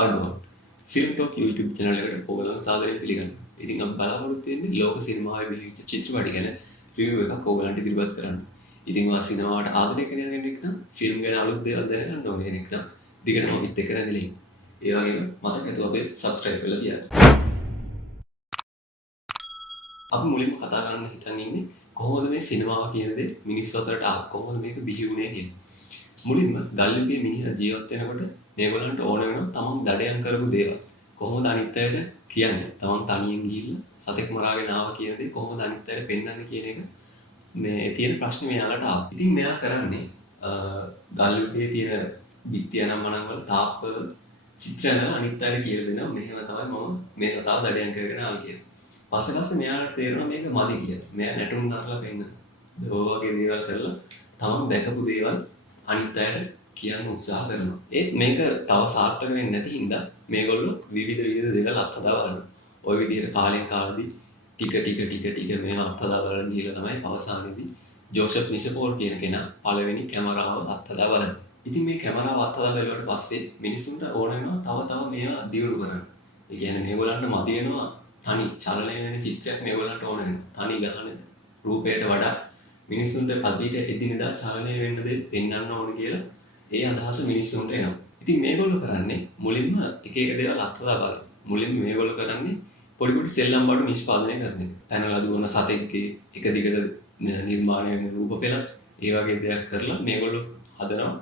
අඩුවක්. Film talk YouTube channel එකට ඔයගොල්ලෝ සාදරයෙන් පිළිගන්නවා. ඉතින් අපි බලාපොරොත්තු වෙන්නේ ලෝක සිනමාවේ බිහිවෙච්ච චිත්‍රපට ගැන රිවිව් එකක් ඔයගොල්ලන්ට ඉදිරිපත් කරන්න. ඉතින් ඔයා සිනමාවට ආදරය කරන කෙනෙක් නම් ෆිල්ම් ගැන අලුත් දේවල් දැනගන්න ඕන කෙනෙක් නම් දිගටම අපිත් එක්ක රැඳිලා ඉන්න. ඒ වගේම මතක ඇතුව අපේ subscribe කරලා තියන්න. අපි මුලින්ම කතා කරන්න හිතන් ඉන්නේ කොහොමද මේ සිනමාව කියන දේ මිනිස්සු අතරට ආව කොහොමද මේක බිහි වුනේ කියන. මුලින්ම ගල්ලිපිය මිනිහා ජීවත් වෙනකොට මේගොල්ලන්ට ඕන වෙනවා තමන් දඩයන් කරපු දේවල්. කොහොමද අනිත් අයට කියන්නේ? තමන් තනියෙන් ගිහිල්ලා සතෙක් මරාගෙන ආවා කියන දේ කොහොමද අනිත් අයට පෙන්වන්නේ කියන එක මේ තියෙන ප්‍රශ්නේ මෙයාලට ආවා. ඉතින් මෙයා කරන්නේ ගල්ලිපියේ තියෙන බිත්තිය නම් මනම් වල තාප්පවල චිත්‍රයන අනිත් අයට කියලා දෙනවා මෙහෙම තමයි මම මේ සතාව දඩයන් කරගෙන ආවේ කියලා. පස්සේ මෙයාට තේරෙනවා මේක මදි කියලා. මෙයා නැටුම් නරලා පෙන්නන. ඒ වගේ දේවල් කරලා තමන් දැකපු දේවල් අනිත් අයට කියන්න උත්සාහ කරනවා. ඒත් මේක තව සාර්ථක වෙන්නේ නැති හින්දා මේගොල්ලෝ විවිධ දේවල් අත්හදා බලනවා. ওই විදිහට කාලෙන් කාලෙදී ටික මේවා අත්හදා බලන ගිහලා තමයි අවසානයේදී ජෝසප් නිෂපෝල් කියන කෙනා පළවෙනි කැමරාව අත්හදා බලන්නේ. ඉතින් මේ කැමරාව අත්හදා බැලුවට පස්සේ මිනිසුන්ට ඕන වෙනවා තව මේවා දියුණු කරන්න. ඒ කියන්නේ මේගොල්ලන්ට මදි වෙනවා තනි චලනය වෙන චිත්‍රයක් මේගොල්ලන්ට ඕන වෙනවා. තනි ගහන රූපයට වඩා මිනිසුන්ට පදිට එදිනෙදා චලනය වෙන්න දේ පෙන්වන්න ඕන කියලා ඒ අදහස මිනිස්සුන්ට එනවා. ඉතින් මේගොල්ලෝ කරන්නේ මුලින්ම එක දේවල් අත්හදා බලනවා. මුලින්ම මේගොල්ලෝ කරන්නේ පොඩි සෙල්ලම් බඩු නිෂ්පාදනය කරන එක. පැනලා දුවන සතෙක්ගේ එක දිගට නිර්මාණය වෙන රූප පෙළ ඒ වගේ දෙයක් කරලා මේගොල්ලෝ හදනවා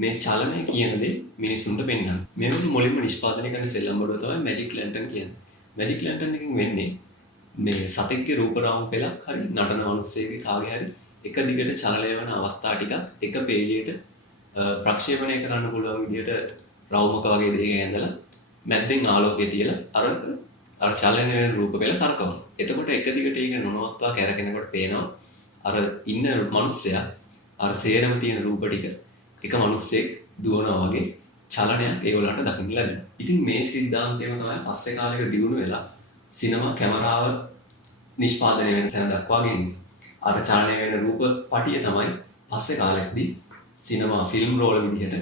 මේ චලනය කියන දේ මිනිස්සුන්ට පෙන්වන්න. මේගොල්ලෝ මුලින්ම නිෂ්පාදනය කරන සෙල්ලම් බඩුව තමයි මැජික් ලැන්ටර්න් කියන්නේ. මැජික් ලැන්ටර්න් එකෙන් වෙන්නේ මේ සතෙක්ගේ රූප රාමු පෙළක් හරි නටන මිනිස්සෙගේ කාගේ හරි එක දිගට චලනය වෙන අවස්ථා ටිකක් එක පේලියට ප්‍රක්ෂේපණය කරන්න පුළුවන් විදිහට රවුමක වගේ දෙයක ඇඳලා මැද්දෙන් ආලෝකය තියලා අර චලනය වෙන රූප පෙළ කරකවනවා. එතකොට එක දිගට ඒක නොනවත්වා කැරකෙනකොට පේනවා අර ඉන්න මිනිස්සයා අර සේරම තියෙන රූප ටික එක මිනිස්සෙක් දුවනවා වගේ චලනයක් ඒගොල්ලන්ට දකින්න ලැබෙනවා. ඉතින් මේ සිද්ධාන්තයම තමයි පස්සේ කාලෙක දිනු වෙලා සිනමා කැමරාව නිෂ්පාදනය වෙන තැන දක්වා ගෙන්නේ. අර චලනය වෙන රූප පටිය තමයි පස්සේ කාලෙකදී සිනමා ෆිල්ම් රෝල විදිහට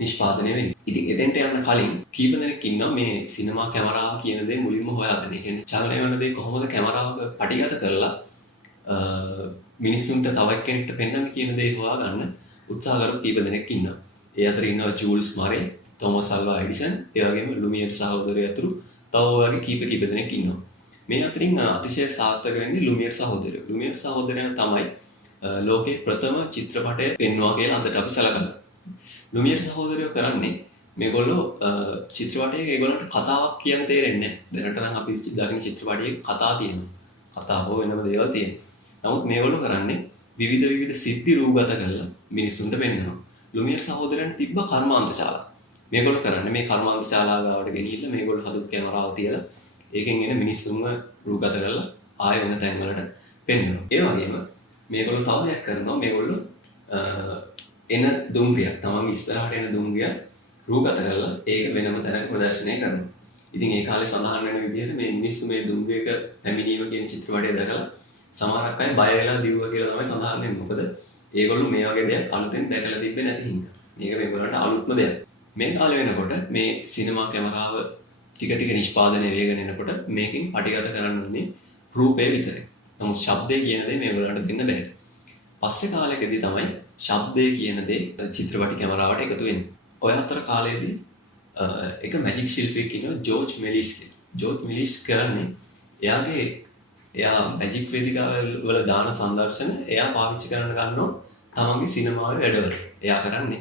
නිෂ්පාදනය වෙන්නේ. ඉතින් එතෙන්ට යන්න කලින් කීප දෙනෙක් ඉන්නවා මේ සිනමා කැමරාව කියන දේ මුලින්ම හොයාගන්න. ඒ කියන්නේ චලනය වෙන දේ කොහොමද කැමරාවක පටිගත කරලා මිනිස්සුන්ට තව එක්කෙනෙක්ට පෙන්වන්න කියන දේ හොයාගන්න උත්සාහ කරපු කීප දෙනෙක් ඉන්නවා. ඒ අතර ඉන්නවා ජූල්ස් මරේ, තෝමස් අල්වා එඩිසන්, ඒ වගේම ලුමියර් සහෝදරයෝ අතුරු තව වගේ කීප දෙනෙක් ඉන්නවා. මේ අතරින් අතිශය සාර්ථක වෙන්නේ ලුමියර් සහෝදරයෝ. ලුමියර් සහෝදරයන් තමයි ලෝකේ ප්‍රථම චිත්‍රපටය පෙන්වුවා කියලා අදට අපි සැලකනවා. ලුමියර් සහෝදරයෝ කරන්නේ මේගොල්ලෝ චිත්‍රපටයක ඒගොල්ලන්ට කතාවක් කියන්න තේරෙන්නේ නැහැ. දැනට නම් අපි දකින චිත්‍රපටයේ කතා තියෙනවා. කතා හෝ වෙනම දේවල් තියෙනවා. නමුත් මේගොල්ලෝ කරන්නේ විවිධ සිද්ධි රූපගත කරලා මිනිස්සුන්ට පෙන්වනවා. ලුමියර් සහෝදරයන්ට තිබ්බ කර්මාන්ත ශාලා. මේගොල්ලෝ කරන්නේ මේ කර්මාන්ත ශාලාව ගාවට ගෙනිහිල්ලා මේගොල්ලෝ හදපු කැමරාව තියලා ඒකෙන් එන මිනිස්සුන්ව රූපගත කරලා ආයෙ වෙන තැන් වලට පෙන්වනවා. ඒ වගේම මේගොල්ලෝ තව දෙයක් කරනවා. මේගොල්ලෝ එන දුම්රියක් තමන් ඉස්සරහට එන දුම්රියක් රූපගත කරලා ඒක වෙනම තැනක ප්‍රදර්ශනය කරනවා. ඉතින් ඒ කාලේ සඳහන් වෙන විදිහට මේ මිනිස්සු මේ දුම්රියක පැමිණීම කියන චිත්‍රපටය දැකලා සමහරක් අය බය වෙලා දිව්වා කියලා තමයි සඳහන් වෙන්නේ. මොකද ඒගොල්ලෝ මේ වගේ දෙයක් අලුතෙන් දැකලා තිබ්බේ නැති හින්දා. මේක මේගොල්ලන්ට අලුත්ම දෙයක්. මේ කාලේ වෙනකොට මේ සිනමා කැමරාව ටික නිෂ්පාදනය වේගන එනකොට මේකෙන් පටිගත කරන්නේ රූපය විතරයි. නමුත් ශබ්දය කියන දේ මේගොල්ලන්ට දෙන්න බෑ. පස්සේ කාලෙකදී තමයි ශබ්දය කියන දේ චිත්‍රපටි කැමරාවට එකතු වෙන්නේ. ඔය අතර කාලෙදී එක මැජික් ශිල්පියෙක් ඉන්නවා ජෝර්ජ් මෙලිස් කියලා. ජෝර්ජ් මෙලිස් කරන්නේ එයා මැජික් වේදිකාවල වල දාන සංදර්ශන එයා පාවිච්චි කරන්න ගන්නවා තමන්ගේ සිනමාවේ වැඩවල. එයා කරන්නේ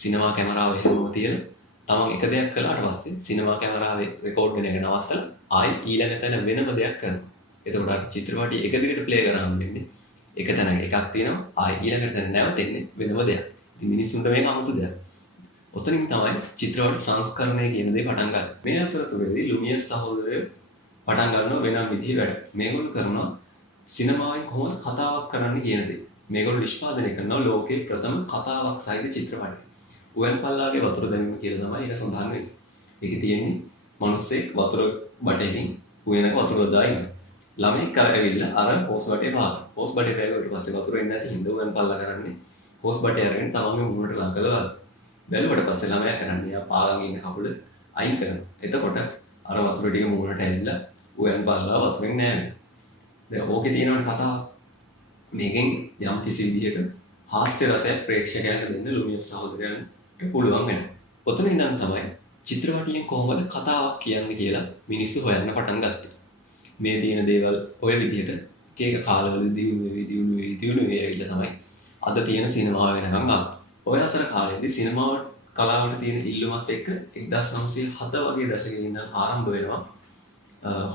සිනමා කැමරාව එහෙම තියලා තමන් එක දෙයක් කළාට පස්සේ සිනමා කැමරාවේ රෙකෝඩ් වෙන එක නවත්තලා ආයි ඊළඟ තැන වෙනම දෙයක් කරනවා. එතකොට අර චිත්‍රපටි එක දිගට ප්ලේ කරාම වෙන්නේ එක තැනක එකක් තියෙනවා ආයි ඊළඟට තැන නැවතෙන්නේ වෙනම දෙයක්. ඉතින් මිනිස්සුන්ට මේක 아무තු දෙයක්. ඔතනින් තමයි චිත්‍රපට සංස්කරණය කියන දේ පටන් ගන්න. මේ අතරතුරදී ලුමියර් සහෝදරයෝ පටන් ගන්නවා වෙනම විදිහේ වැඩ. මේගොල්ලෝ කරනවා සිනමාවෙන් කොහොමද කතාවක් කරන්න කියන දේ. මේගොල්ලෝ නිෂ්පාදනය කරනවා ලෝකේ ප්‍රථම කතාවක් සහිත චිත්‍රපටය. උයන් පල්ලාගේ වතුර දැමීම කියලා තමයි ඒක සඳහන් වෙන්නේ. ඒකේ තියෙන්නේ මිනිස්සෙක් වතුර බටේකින් උයනක වතුර දාගෙන ළමෙක් කරකවිලා අර හෝස් බටේ පාන. හෝස් බටේ පෑගුවට පස්සේ වතුර එන්නේ නැති හින්දා උයන් පල්ලා කරන්නේ හෝස් බටේ අරගෙන තමන්ගේ මුහුණට ලං කළා. බැලුවට පස්සේ ළමයා කරන්නේ යා පාගන් ඉන්න කකුල අයින් කරනවා. එතකොට අර වතුර ටික මූණට ඇවිල්ලා උයන් බලලා වතුරෙන් නෑවෙනවා. දැන් ඕකේ තියෙනවනේ කතාව. මේකෙන් යම් කිසි විදිහක හාස්‍ය රසයක් ප්‍රේක්ෂකයන්ට දෙන්න ලුමියර් සහෝදරයන්ට පුළුවන් වෙනවා. ඔතන ඉඳන් තමයි චිත්‍රපටියෙන් කොහොමද කතාවක් කියන්නේ කියලා මිනිස්සු හොයන්න පටන් ගත්තේ. මේ තියෙන දේවල් ඔය විදිහට එක කාලවල දියුණු වෙවි ඇවිල්ලා තමයි අද තියෙන සිනමාව වෙනකන් ආවේ. ඔය අතර කාලෙදී සිනමාව කලාවට තියෙන ඉල්ලුමත් එක්ක 1907 වගේ දශකයේ ඉඳන් ආරම්භ වෙනවා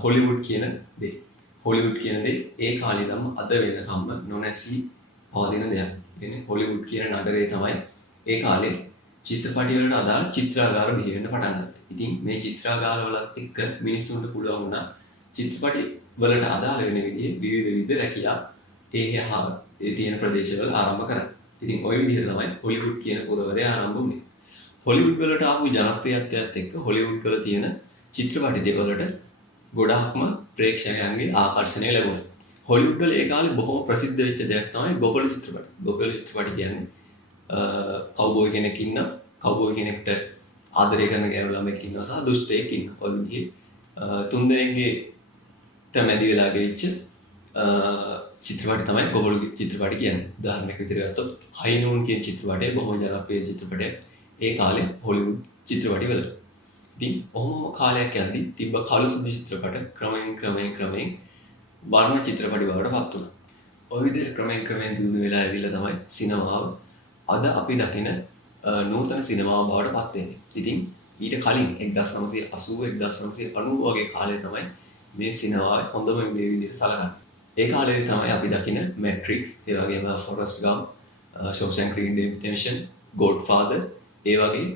හොලිවුඩ් කියන දේ. හොලිවුඩ් කියන දේ ඒ කාලේ ඉඳන්ම අද වෙනකම්ම නොනැසී පවතින දෙයක්. කියන්නේ හොලිවුඩ් කියන නගරේ තමයි ඒ කාලේ චිත්‍රපටි වලට අදාළ චිත්‍රාගාර බිහි වෙන්න පටන් ගත්තේ. ඉතින් මේ චිත්‍රාගාර වලත් එක්ක මිනිස්සුන්ට පුළුවන් වුණා චිත්‍රපටි වලට අදාළ වෙන විදිහේ විවිධ රැකියා ඒ තියෙන ප්‍රදේශවල ආරම්භ කරා. ඉතින් ওই විදිහට තමයි හොලිවුඩ් කියන පුරවරය ආරම්භ වුණේ. හොලිවුඩ් වලට ආපු ජනප්‍රියත්වයත් එක්ක හොලිවුඩ් වල තියෙන චිත්‍රපටි දෙවලට ගොඩාක්ම ප්‍රේක්ෂකයන්ගේ ආකර්ෂණය ලැබුණා. හොලිවුඩ් වල ඒ කාලේ බොහොම ප්‍රසිද්ධ වෙච්ච දෙයක් තමයි ගොපළු චිත්‍රපටි. ගොපළු චිත්‍රපටි කියන්නේ කවුබෝයි කෙනෙක් ඉන්නවා. කවුබෝයි කෙනෙක්ට ආදරය කරන ගැහැණු ළමෙක් ඉන්නවා සහ දුෂ්ටයෙක් ඉන්නවා. ඔය විදිහේ තුන්දෙනෙක්ගේ මැදි වෙලා ගෙවිච්ච චිත්‍රපටි තමයි ගොපළු චිත්‍රපටි කියන්නේ. උදාහරණයක් විදිහට ගත්තොත් හයිනූන් කියන චිත්‍රපටය බොහොම ජනප්‍රිය චිත්‍රපටයක් ඒ කාලේ හොලිවුඩ් චිත්‍රපටිවල. ඉතින් ඔහොම කාලයක් යද්දි තිබ්බ කළු සුදු චිත්‍රපට ක්‍රමයෙන් වර්ණ චිත්‍රපටි බවට පත් වුණා. ඔය විදිහට ක්‍රමයෙන් දියුණු වෙලා ඇවිල්ලා තමයි සිනමාව අද අපි දකින නූතන සිනමාව බවට පත් වෙන්නේ. ඉතින් ඊට කලින් 1980 1990 වගේ කාලේ තමයි මේ සිනමාවේ හොඳම විදිහට සලකන්නේ. ඒ කාලේදී තමයි අපි දකින මැට්‍රික්ස්, ඒ වගේම ෆොරස්ට් ගම්ප්, ෂෝෂැන්ක් රිඩෙම්ප්ෂන්, ගෝඩ්ෆාදර් ඒ වගේ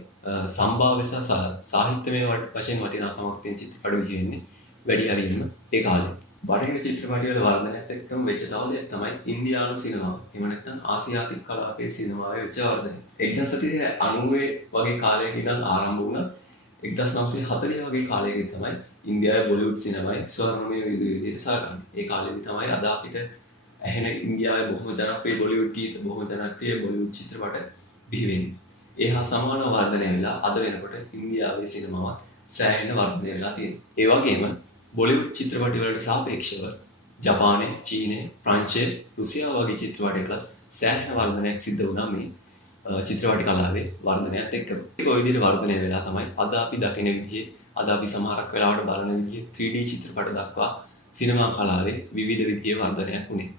සම්භාව්‍ය සහ සාහිත්‍යමය වශයෙන් වටිනාකමක් තියෙන චිත්‍රපට බිහි වෙන්නේ වැඩි හරියම ඒ කාලේ. බටහිර චිත්‍රපටි වල වර්ධනයත් එක්කම වෙච්ච තව දෙයක් තමයි ඉන්දියානු සිනමාව. එහෙම නැත්නම් ආසියාතික කලාපයේ සිනමාවේ වෙච්ච වර්ධනය. 1990 වගේ කාලයක ඉඳන් ආරම්භ වුණා 1940 වගේ කාලයකදී තමයි ඉන්දියාවේ බොලිවුඩ් සිනමාවේ ස්වර්ණමය විදිහට සලකන්නේ. ඒ කාලෙදී තමයි අද අපිට ඇහෙන ඉන්දියාවේ බොහොම ජනප්‍රිය බොලිවුඩ් ගීත, බොහොම ජනප්‍රිය බොලිවුඩ් චිත්‍රපට බිහි වෙන්නේ. ඒ හා සමාන වර්ධනය වෙලා අද වෙනකොට ඉන්දියාවේ සිනමාවත් සෑහෙන වර්ධනය වෙලා තියෙනවා. ඒ වගේම බොලිවුඩ් චිත්‍රපටි වලට සාපේක්ෂව ජපානයේ, චීනයේ, ප්‍රංශයේ, රුසියාව වගේ චිත්‍රපටවල සෑහෙන වර්ධනයක් සිද්ධ වුණා මේ චිත්‍රපටි කලාවේ වර්ධනයත් එක්ක. ඒක ওই විදිහට වර්ධනය වෙලා තමයි අද අපි දකින විදිහේ, අද අපි සමහරක් වෙලාවට බලන විදිහේ 3D චිත්‍රපට දක්වා සිනමා කලාවේ විවිධ විදිහේ වර්ධනයක් වුණේ.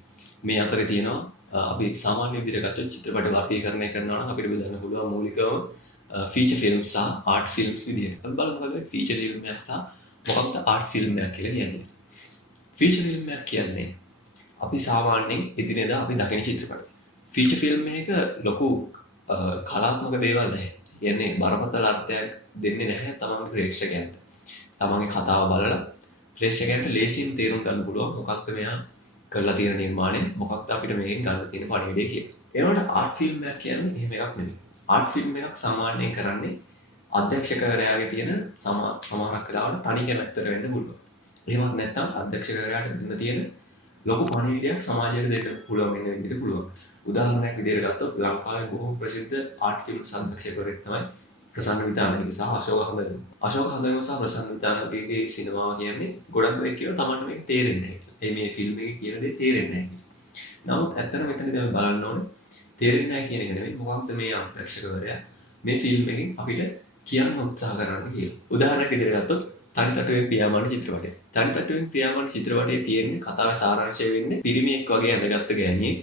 මේ අතරේ තියෙනවා අපි සාමාන්‍ය විදිහට ගත්තොත් චිත්‍රපට වර්ගීකරණය කරනවා නම් අපිට බෙදන්න පුළුවන් මූලිකවම ෆීචර් ෆිල්ම්ස් සහ ආර්ට් ෆිල්ම්ස් විදිහට. අපි බලමු මොකද ෆීචර් ෆිල්ම් එක සහ මොකක්ද ආර්ට් ෆිල්ම් එකක් කියලා කියන්නේ. ෆීචර් ෆිල්ම් එකක් කියන්නේ අපි සාමාන්‍යයෙන් එදිනෙදා අපි දකින චිත්‍රපට. ෆීචර් ෆිල්ම් එක ලොකු කලාත්මක දේවල් නැහැ. කියන්නේ බරපතල අර්ථයක් දෙන්නේ නැහැ තමන්ගේ ප්‍රේක්ෂකයන්ට. තමන්ගේ කතාව බලලා ප්‍රේක්ෂකයන්ට ලේසියෙන් තේරුම් ගන්න පුළුවන් මොකක්ද මෙයා කරලා තියෙන නිර්මාණය, මොකක්ද අපිට මේකෙන් ගන්න තියෙන පණිවිඩය කියලා. ඒ වුණාට ආර්ට් ෆිල්ම් එකක් කියන්නේ එහෙම එකක් නෙමෙයි. ආර්ට් ෆිල්ම් එකක් සාමාන්‍යයෙන් කරන්නේ අධ්‍යක්ෂකවරයාගේ තියෙන සමහරක් වෙලාවට තනි කැමැත්තට වෙන්න පුළුවන්. එහෙමත් නැත්නම් අධ්‍යක්ෂකවරයාට දෙන්න තියෙන ලොකු පණිවිඩයක් සමාජයට දෙන්න පුළුවන් වෙන විදිහට පුළුවන්. උදාහරණයක් විදිහට ගත්තොත් ලංකාවේ බොහෝ ප්‍රසිද්ධ ආර්ට් ෆිල්ම් අධ්‍යක්ෂකවරයෙක් තමයි ප්‍රසන්න විතානගේ සහ අශෝක හඳගම. අශෝක හඳගම සහ ප්‍රසන්න විතානගේ සිනමාව කියන්නේ ගොඩක් වෙලක් කියනවා තමන්ට මේක තේරෙන්නේ නැහැ. මේ ෆිල්ම් එකේ කියන දේ තේරෙන්නේ නැහැ. නමුත් ඇත්තට මෙතනදී අපි බලන්න ඕනේ තේරෙන්නේ නැහැ කියන එක නෙවෙයි මොකක්ද මේ අධ්‍යක්ෂකවරයා මේ ෆිල්ම් එකෙන් අපිට කියන්න උත්සාහ කරන්න කියලා. උදාහරණයක් විදිහට ගත්තොත් තනිතටුවෙන් පියාඹන චිත්‍රපටය. තනිතටුවෙන් පියාඹන චිත්‍රපටයේ තියෙන්නේ කතාවේ සාරාංශය වෙන්නේ පිරිමියෙක් වගේ ඇඳගත්ත ගෑණියෙක්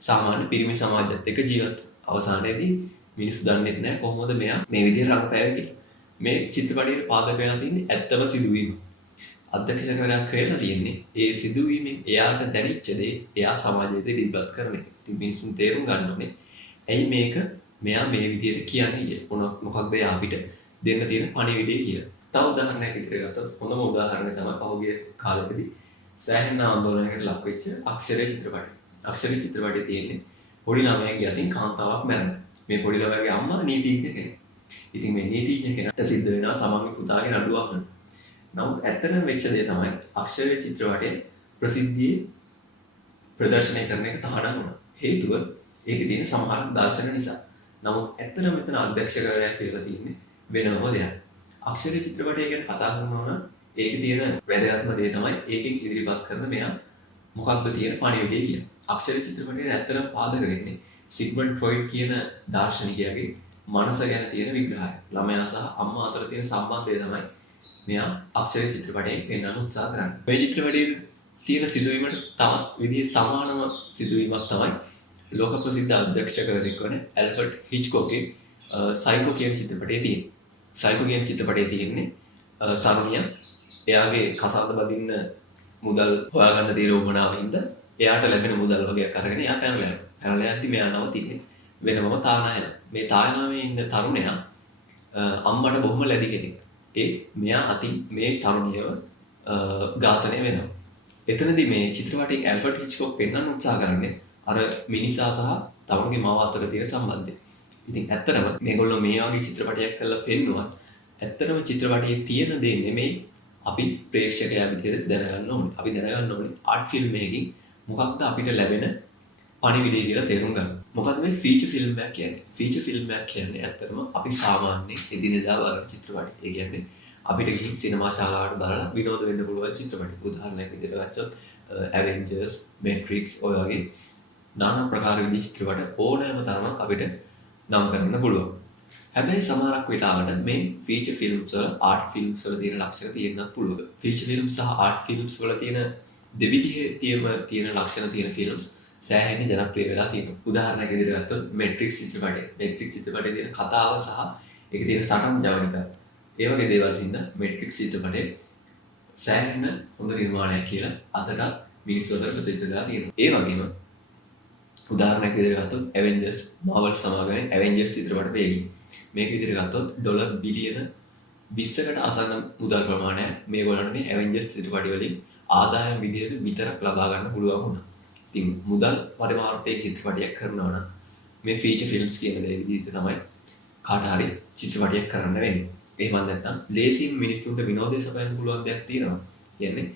සාමාන්‍ය පිරිමි සමාජයත් එක්ක ජීවත්. අවසානයේදී මිනිස්සු දන්නේ නැහැ කොහොමද මෙයා මේ විදිහට රඟපෑවේ කියලා. මේ චිත්‍රපටයේ පාදක වෙලා තියෙන්නේ ඇත්තම සිදුවීම. අධ්‍යක්ෂකවරයා කියලා තියෙන්නේ ඒ සිදුවීමෙන් එයාට දැනෙච්ච දේ එයා සමාජයට ඉදිරිපත් කරන එක. ඉතින් මිනිස්සුන් තේරුම් ගන්න ඕනේ. ඇයි මේක මෙයා මේ විදිහට කියන්නේ මොකක්ද එයා අපිට දෙන්න තියෙන පණිවිඩය කියලා. තව උදාහරණයක් විදිහට ගත්තොත් හොඳම උදාහරණය තමයි පහුගිය කාලෙකදී සෑහෙන ආందోලනයකට ලක් වෙච්ච අක්ෂරේ චිත්‍රපටය. අක්ෂරේ චිත්‍රපටයේ තියෙන්නේ පොඩි ළමයෙක්ගේ අතින් කාන්තාවක් මැරෙනවා. මේ පොඩි ළමයාගේ අම්මා නීතිඥ කෙනෙක්. ඉතින් මේ නීතිඥ කෙනාට සිද්ධ වෙනවා තමන්ගේ පුතාගේ නඩුව අහන්න. නමුත් ඇත්තටම වෙච්ච දේ තමයි අක්ෂරේ චිත්‍රපටයේ ප්‍රසිද්ධියේ ප්‍රදර්ශනය කරන එක තහනම් වුණා. හේතුව ඒකේ තියෙන සමහර දර්ශන නිසා. නමුත් ඇත්තටම මෙතන අධ්‍යක්ෂකවරයා කියලා තියෙන්නේ වෙනම දෙයක්. අක්ෂර චිත්‍රපටය ගැන කතා කරනවා නම් ඒකේ තියෙන වැදගත්ම දේ තමයි ඒකෙන් ඉදිරිපත් කරන මෙයා මොකක්ද තියෙන පණිවිඩය කියලා. අක්ෂර චිත්‍රපටයේ ඇත්තටම පාදක වෙන්නේ සිග්මන්ඩ් ෆ්‍රොයිඩ් කියන දාර්ශනිකයාගේ මනස ගැන තියෙන විග්‍රහය. ළමයා සහ අම්මා අතර තියෙන සම්බන්ධය තමයි මෙයා අක්ෂර චිත්‍රපටයෙන් පෙන්වන්න උත්සාහ කරන්නේ. මේ චිත්‍රපටයේ තියෙන සිදුවීමට තම විදිහේ සමානම සිදුවීමක් තමයි ලෝක ප්‍රසිද්ධ අධ්‍යක්ෂකවරයෙක් වන ඇල්ෆ්‍රඩ් හිච්කොක්ගේ සයිකෝ කියන චිත්‍රපටයේ තියෙන්නේ. සයිකෝ කියන චිත්‍රපටයේ තියෙන්නේ තරුණිය එයාගේ කසාද බඳින්න මුදල් හොයාගන්න තියෙන උවමනාව හින්දා එයාට ලැබෙන මුදල් වගේක් අරගෙන එයා පැනලා යනවා. පැනලා යද්දි මෙයා නවතින්නේ වෙනමම තානායන. මේ තානාවේ ඉන්න තරුණයා අම්මට බොහොම ලැබි කෙනෙක්. මෙයා අතින් මේ තරුණියව ඝාතනය වෙනවා. එතනදී මේ චිත්‍රපටයේ ඇල්ෆ්‍රඩ් හිච්කොක් පෙන්වන්න උත්සාහ කරන්නේ අර මිනිසා සහ තමන්ගේ මාව අතර තියෙන සම්බන්ධය. ඉතින් ඇත්තටම මේගොල්ලෝ මේ වගේ චිත්‍රපටයක් කරලා පෙන්නුවා. ඇත්තටම චිත්‍රපටයේ තියෙන දේ නෙමෙයි අපි ප්‍රේක්ෂකයා විදිහට දැනගන්න ඕනේ. අපි දැනගන්න ඕනේ ආර්ට් ෆිල්ම් එකකින් මොකක්ද අපිට ලැබෙන පණිවිඩය කියලා තේරුම් ගන්න. මොකක්ද මේ ෆීචර් ෆිල්ම් එකක් කියන්නේ? ෆීචර් ෆිල්ම් එකක් කියන්නේ ඇත්තටම අපි සාමාන්‍ය එදිනෙදා බලන චිත්‍රපට. ඒ කියන්නේ අපිට ගිහින් සිනමා ශාලාවට බලලා විනෝද වෙන්න පුළුවන් චිත්‍රපට. උදාහරණයක් විදිහට ගත්තොත් ඇවෙන්ජර්ස්, මැට්‍රික්ස් ඔය වගේ নানা ප්‍රකාර විදිහේ චිත්‍රපට ඕනෑම තරමක් අපිට නම් කරන්න පුළුවන්. හැබැයි සමහරක් වෙලාවට මේ ෆීචර් ෆිල්ම්ස් වල ආර්ට් ෆිල්ම්ස් වල තියෙන ලක්ෂණ තියෙන්නත් පුළුවන්. ෆීචර් ෆිල්ම්ස් සහ ආර්ට් ෆිල්ම්ස් වල තියෙන දෙවිධයේ තියෙන ලක්ෂණ තියෙන ෆිල්ම්ස් සෑහෙන ජනප්‍රිය වෙලා තියෙනවා. උදාහරණයක් විදිහට ගත්තොත් මැට්‍රික්ස් චිත්‍රපටය. මැට්‍රික්ස් චිත්‍රපටයේ තියෙන කතාව සහ ඒකේ තියෙන සටන් ජවනිකා. ඒ වගේ දේවල් හින්දා මැට්‍රික්ස් චිත්‍රපටය සෑහෙන හොඳ නිර්මාණයක් කියලා අදට මිනිස්සු අතර ප්‍රචලිත වෙලා තියෙනවා. ඒ වගේම උදාහරණයක් විදිහට ගත්තොත් ඇවෙන්ජර්ස් මාවල් සමාගමේ ඇවෙන්ජර්ස් චිත්‍රපට වේගී. මේක විදිහට ගත්තොත් ඩොලර් බිලියන 20කට ආසන්න මුදල් ප්‍රමාණයක් මේගොල්ලන්ට මේ ඇවෙන්ජර්ස් චිත්‍රපට වලින් ආදායම් විදිහට විතරක් ලබා ගන්න පුළුවන් වුණා. ඉතින් මුදල් පරිමාර්ථයේ චිත්‍රපටයක් කරනවා නම් මේ ෆීචර් ෆිල්ම්ස් කියන දේ විදිහට තමයි කාට හරි චිත්‍රපටයක් කරන්න වෙන්නේ. එහෙම නැත්නම් ලේසියෙන් මිනිස්සුන්ට විනෝදය සපයන්න පුළුවන් දෙයක් තියෙනවා. කියන්නේ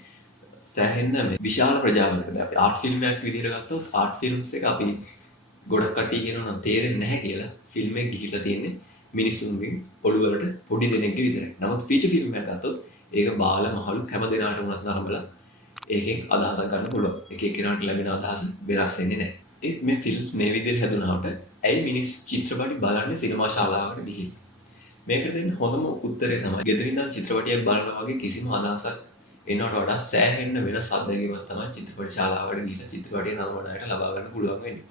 සෑහෙන්න මේ විශාල ප්‍රජාවලකට අපි ආර්ට් ෆිල්ම් එකක් විදිහට ගත්තොත් ආර්ට් ෆිල්ම්ස් එක අපි ගොඩක් කට්ටිය කියනවා නම් තේරෙන්නේ නැහැ කියලා ෆිල්ම් එක ගිහිල්ලා තියෙන්නේ මිනිස්සුන්ගේ ඔළුව වලට පොඩි දෙනෙක්ගේ විතරයි. නමුත් ෆීචර් ෆිල්ම් එකක් ගත්තොත් ඒක බාල මහලු හැම දෙනාට වුණත් නරඹලා ඒකෙන් අදහසක් ගන්න පුළුවන්. එක එක්කෙනාට ලැබෙන අදහස වෙනස් වෙන්නේ නැහැ. මේ ෆිල්ම්ස් මේ විදිහට හැදුනහට ඇයි මිනිස් චිත්‍රපටි බලන්නේ සිනමා ශාලාවකට ගිහින්? මේකට දෙන්න හොඳම උත්තරේ තමයි ගෙදර ඉඳන් චිත්‍රපටියක් බලනවා වගේ කිසිම අදහසක් එනවට වඩා සෑහෙන්න වෙනස් අත්දැකීමක් තමයි චිත්‍රපට ශාලාවට ගිහිල්ලා චිත්‍රපටිය නරඹන අයට ලබා ගන්න පුළුවන් වෙන්නේ.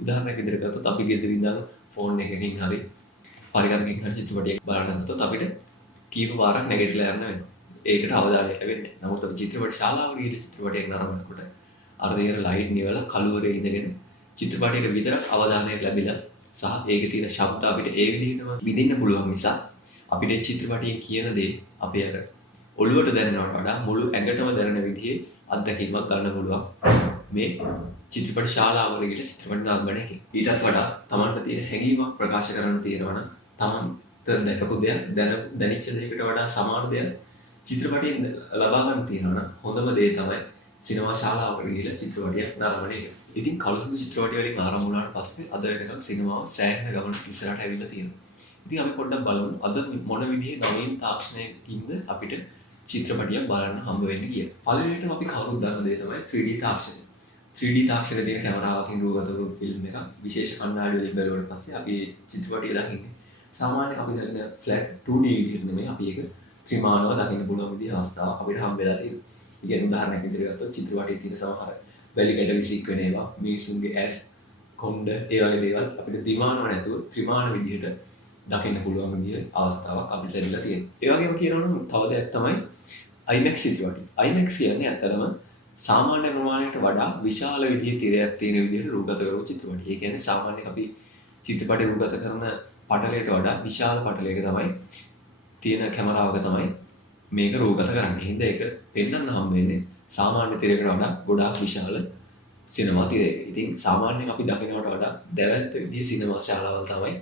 උදාහරණයක් විදිහට ගත්තොත් අපි ගෙදර ඉඳන් ෆෝන් එකකින් හරි පරිගණකකින් හරි චිත්‍රපටියක් බලන්න ගත්තොත් අපිට කීප වාරක් නැගිටලා යන්න වෙනවා. ඒකට අවධානය ලැබෙන්නේ නැහැ. නමුත් අපි චිත්‍රපට ශාලාවට ගිහිල්ලා චිත්‍රපටයක් නරඹනකොට අර දෙයර ලයිට් නිවලා කළුවරේ ඉඳගෙන චිත්‍රපටයට විතරක් අවධානය ලැබිලා සහ ඒකේ තියෙන ශබ්ද අපිට ඒ විදිහටම විඳින්න පුළුවන් නිසා අපිට චිත්‍රපටයේ කියන දේ අපේ අර ඔළුවට දැනෙනවට වඩා මුළු ඇඟටම දැනෙන විදිහේ අත්දැකීමක් ගන්න පුළුවන් මේ චිත්‍රපට ශාලාවල ගිහිල්ලා චිත්‍රපට නරඹන එකෙන්. ඊටත් වඩා Tamanට තියෙන හැඟීමක් ප්‍රකාශ කරන්න තියෙනවා නම් Tamanට දැකපු දෙයක් දැනෙච්ච දෙයකට වඩා සමාන දෙයක් චිත්‍රපටයෙන් ලබා ගන්න තියෙනවා නම් හොඳම දේ තමයි සිනමා ශාලාවකට ගිහිල්ලා චිත්‍රපටියක් නරඹන එක. ඉතින් කලුසුදු චිත්‍රපටය වලින් ආරම්භ වුණාට පස්සේ අද වෙනකන් සිනමාව සෑහෙන ගමනක් ඉස්සරහට ඇවිල්ලා තියෙනවා. ඉතින් අපි පොඩ්ඩක් බලමු අද මොන විදිහේ නවීන තාක්ෂණයකින්ද අපිට චිත්‍රපටියක් බලන්න හම්බ වෙන්නේ කියලා. පළවෙනිටම අපි කවුරුත් දන්න දේ තමයි 3D තාක්ෂණය. 3D තාක්ෂණය තියෙන කැමරාවකින් රූපගත කරපු ෆිල්ම් එක විශේෂ කණ්ණාඩි වලින් බැලුවට පස්සේ අපි චිත්‍රපටිය දකින්නේ සාමාන්‍යයෙන් අපි දකින ෆ්ලැට් 2D විදිහට නෙමෙයි අපි ඒක ත්‍රිමානව දකින්න පුළුවන් විදිහේ අවස්ථාවක් අපිට හම්බ වෙලා තියෙනවා. ඒ කියන්නේ උදාහරණයක් විදිහට ගත්තොත් චිත්‍රපටියේ තියෙන සමහර වැලිකඩ විසික් වෙන ඒවා මිනිසුන්ගේ ඇස් කොණ්ඩ ඒ වගේ දේවල් අපිට ත්‍රිමානව නැතුව ත්‍රිමාන විදිහට දකින්න පුළුවන් විදිහේ අවස්ථාවක් අපිට ලැබිලා තියෙනවා. ඒ වගේම කියනවා නම් තව දෙයක් තමයි IMAX චිත්‍රපටි. IMAX කියන්නේ ඇත්තටම සාමාන්‍ය ප්‍රමාණයට වඩා විශාල විදිහේ තිරයක් තියෙන විදිහට රූපගත කරපු චිත්‍රපටි. ඒ කියන්නේ සාමාන්‍යයෙන් අපි චිත්‍රපටි රූපගත කරන පටලයට වඩා විශාල පටලයක තමයි තියෙන කැමරාවක තමයි මේක රූපගත කරන්නේ. හින්දා ඒක පෙන්වන්න හම්බ වෙන්නේ සාමාන්‍ය තිරයකට වඩා ගොඩාක් විශාල සිනමා තිරයක. ඉතින් සාමාන්‍යයෙන් අපි දකිනවට වඩා දැවැන්ත විදිහේ සිනමා ශාලාවල් තමයි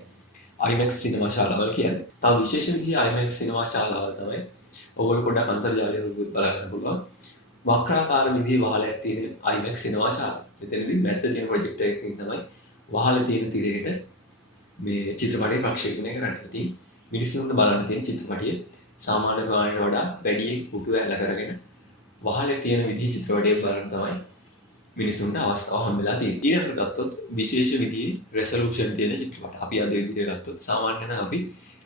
IMAX සිනමා ශාලාවල් කියන්නේ. තව විශේෂ විදිහේ IMAX සිනමා ශාලාවල් තමයි ඔයගොල්ලෝ පොඩ්ඩක් අන්තර්ජාලයෙන් බලන්න පුළුවන්. වක්‍රාකාර විදිහේ වහලයක් තියෙන IMAX සිනමා ශාලාව. මෙතනදී මැද්ද තියෙන ප්‍රොජෙක්ටර් එකකින් තමයි වහලේ තියෙන තිරයකට මේ චිත්‍රපටය ප්‍රක්ෂේපණය කරන්නේ. ඉතින් මිනිස්සුන්ට බලන්න තියෙන චිත්‍රපටිය සාමාන්‍ය ප්‍රමාණයට වඩා වැඩි පුටු ඇල කරගෙන වහලේ තියෙන විදිහ චිත්‍රපටයක් බලන්න තමයි මිනිසුන්ට අවස්ථාව හම්බෙලා තියෙන්නේ. ඊළඟට ගත්තොත් විශේෂ විදිහේ රෙසලූෂන් තියෙන චිත්‍රපට. අපි අද විදිහට ගත්තොත් සාමාන්‍යයෙන් අපි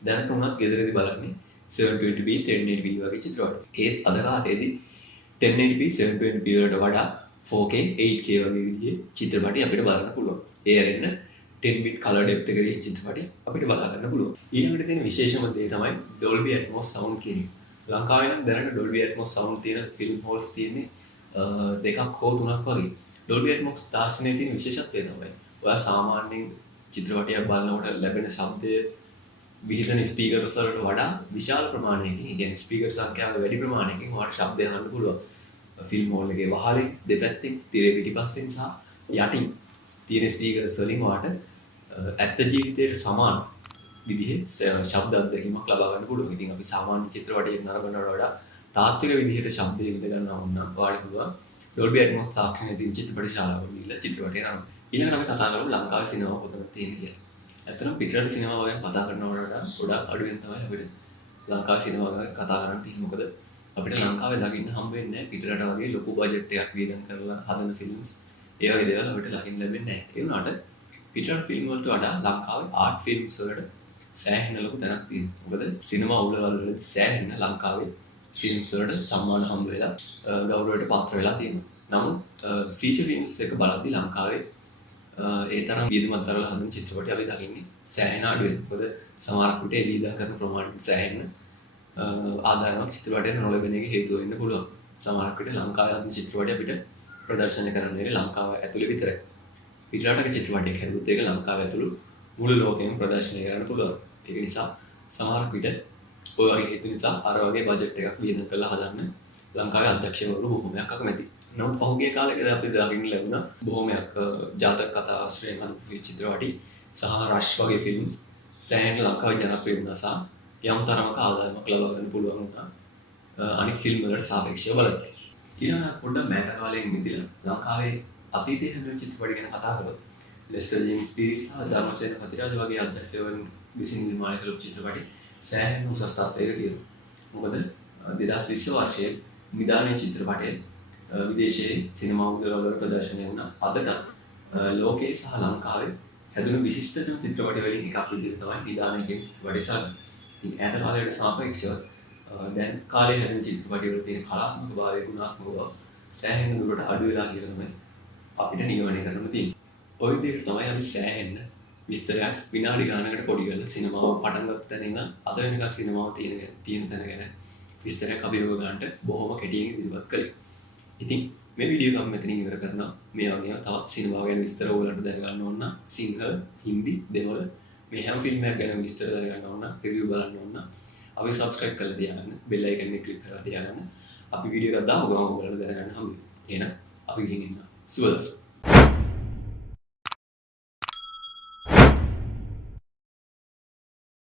දැනට උනත් ගෙදරදී බලන්නේ 720p 1080p වගේ චිත්‍රපට. ඒත් අද කාලේදී 1080p 720p වලට වඩා 4K 8K වගේ විදිහේ චිත්‍රපටි අපිට බලන්න පුළුවන්. ඒ අරින්න 10-bit color depth එකේ චිත්‍රපටි අපිට බලා ගන්න පුළුවන්. ඊළඟට තියෙන විශේෂම දේ තමයි Dolby Atmos sound කියන එක. ලංකාවේ නම් දැනට Dolby Atmos sound තියෙන film halls තියෙන්නේ දෙකක් හෝ තුනක් වගේ. Dolby Atmos තාක්ෂණයේ තියෙන විශේෂත්වය තමයි ඔයා සාමාන්‍යයෙන් චිත්‍රපටයක් බලනකොට ලැබෙන ශබ්දය විහිදෙන ස්පීකර්ස් වලට වඩා විශාල ප්‍රමාණයකින්, ඒ කියන්නේ ස්පීකර් සංඛ්‍යාව වැඩි ප්‍රමාණයකින් ඔයාලට ශබ්දය අහන්න පුළුවන්. ෆිල්ම් හෝල් එකේ වහලේ දෙපැත්තෙන් තිරේ පිටිපස්සෙන් සහ යටින් තියෙන ස්පීකර්ස් වලින් ඔයාලට ඇත්ත ජීවිතයට සමාන විදිහේ ශබ්ද අත්දැකීමක් ලබා ගන්න පුළුවන්. ඉතින් අපි සාමාන්‍ය චිත්‍රපටයක නරඹනවට වඩා තාත්වික විදිහට ශබ්දය විඳ ගන්නවා වුණා ඔයාලට පුළුවන් Dolby Atmos තාක්ෂණයේ තියෙන චිත්‍රපට ශාලාවල ගිහිල්ලා චිත්‍රපටය නරඹන්න. ඊළඟට අපි කතා කරමු ලංකාවේ සිනමාව කොතනද තියෙන්නේ කියලා. ඇත්තටම පිටරට සිනමාව ගැන කතා කරනවට වඩා ගොඩක් අඩුවෙන් තමයි අපිට ලංකාවේ සිනමාව ගැන කතා කරන්න තියෙන්නේ. මොකද අපිට ලංකාවේ දකින්න හම්බ වෙන්නේ නැහැ පිටරට වගේ ලොකු බජට් එකක් වියදම් කරලා හදන ෆිල්ම්ස්. ඒ වගේ දේවල් අපිට ලකින්න ලැබෙන්නේ නැහැ. ඒ වුණාට පිටරට ෆිල්ම් වලට වඩා ලංකාවේ ආර්ට් ෆිල්ම්ස් වලට සෑහෙන ලොකු තැනක් තියෙනවා. මොකද සිනමා උළවල් වල සෑහෙන ලංකාවේ ෆිල්ම්ස් වලට සම්මාන හම්බ වෙලා ගෞරවයට පාත්‍ර වෙලා තියෙනවා. නමුත් ෆීචර් ෆිල්ම්ස් එක බලද්දී ලංකාවේ ඒ තරම් වියදමක් දරලා හදන චිත්‍රපට අපි දකින්නේ සෑහෙන අඩුයි. මොකද සමහරක් විට එළියදා කරන ප්‍රමාණය සෑහෙන ආදායමක් චිත්‍රපටයට නොලැබෙන එක හේතුව වෙන්න පුළුවන්. සමහරක් විට ලංකාවේ හදන චිත්‍රපට අපිට ප්‍රදර්ශනය කරන්න ලංකාව ඇතුළේ විතරයි. පිටරටක චිත්‍රපටයක් හැදුවොත් ඒක ලංකාව ඇතුළු මුළු ලෝකෙම ප්‍රදර්ශනය කරන්න පුළුවන්. ඒක නිසා සමහරක් විට ඔය වගේ හේතු නිසා අර වගේ බජට් එකක් වියදම් කරලා හදන්න ලංකාවේ අධ්‍යක්ෂකවරු බොහොමයක් අකමැති. නමුත් පහුගිය කාලෙකදී අපි දකින්න ලැබුණා බොහොමයක් ජාතක කතා ආශ්‍රයෙන් හදපු චිත්‍රපටි සහ රෂ් වගේ ෆිල්ම්ස් සෑහෙන ලංකාවේ ජනප්‍රිය වුණා සහ යම් තරමක ආදායමක් ලබා ගන්න පුළුවන් වුණා අනිත් ෆිල්ම් වලට සාපේක්ෂව බලද්දී. ඊළඟ පොඩ්ඩක් මෑත කාලයෙන් ඉඳලා ලංකාවේ අතීතයේ හැදෙන චිත්‍රපට ගැන කතා කරමු. ලෙස්ටර් ජේම්ස් පීරිස් සහ ධර්මසේන කතිරාජ වගේ අධ්‍යක්ෂකවරුන් විසින් නිර්මාණය කළ චිත්‍රපටි සෑහෙන උසස් තත්ත්වයක තියෙනවා. මොකද 2020 වර්ෂයේ නිදානේ චිත්‍රපටයේ විදේශයේ සිනමා උද්‍යානවල ප්‍රදර්ශනය වුණා. අදට ලෝකයේ සහ ලංකාවේ හැදුණු විශිෂ්ටතම චිත්‍රපට වලින් එකක් විදිහට තමයි නිදානේ කියන චිත්‍රපටය සලකන්නේ. ඉතින් ඈත කාලයට සාපේක්ෂව දැන් කාලේ හැදෙන චිත්‍රපට වල තියෙන කලාත්මක භාවය ගුණාත්මක බව සෑහෙන දුරට අඩු වෙලා කියලා තමයි අපිට නිගමනය කරන්න තියෙන්නේ. ඔය විදිහට තමයි අපි සෑහෙන විස්තරයක් විනාඩි ගානකට පොඩි කරලා සිනමාව පටන් ගත්ත තැන ඉඳන් අද වෙනකන් සිනමාව තියෙන තැන ගැන විස්තරයක් අපි ඔය ගන්නට බොහොම කෙටියෙන් ඉදිරිපත් කළේ. ඉතින් මේ වීඩියෝ එක මෙතනින් ඉවර කරනවා. මේ වගේ තවත් සිනමාව ගැන විස්තර ඔයගලන්ට දැනගන්න ඕන නම් සිංහල, හින්දි, දෙමළ මේ හැම ෆිල්ම් එකක් ගැන විස්තර දැනගන්න ඕන නම් රිවිව් බලන්න ඕන නම් අපි subscribe කරලා තියාගන්න. bell icon එක click කරලා තියාගන්න. අපි වීඩියෝ එකක් දාමු ගමන් ඔයගලන්ට දැනගන්න හම්බෙයි. එහෙනම් අපි ගිහින් ඉන්නවා. සුබ දවසක්.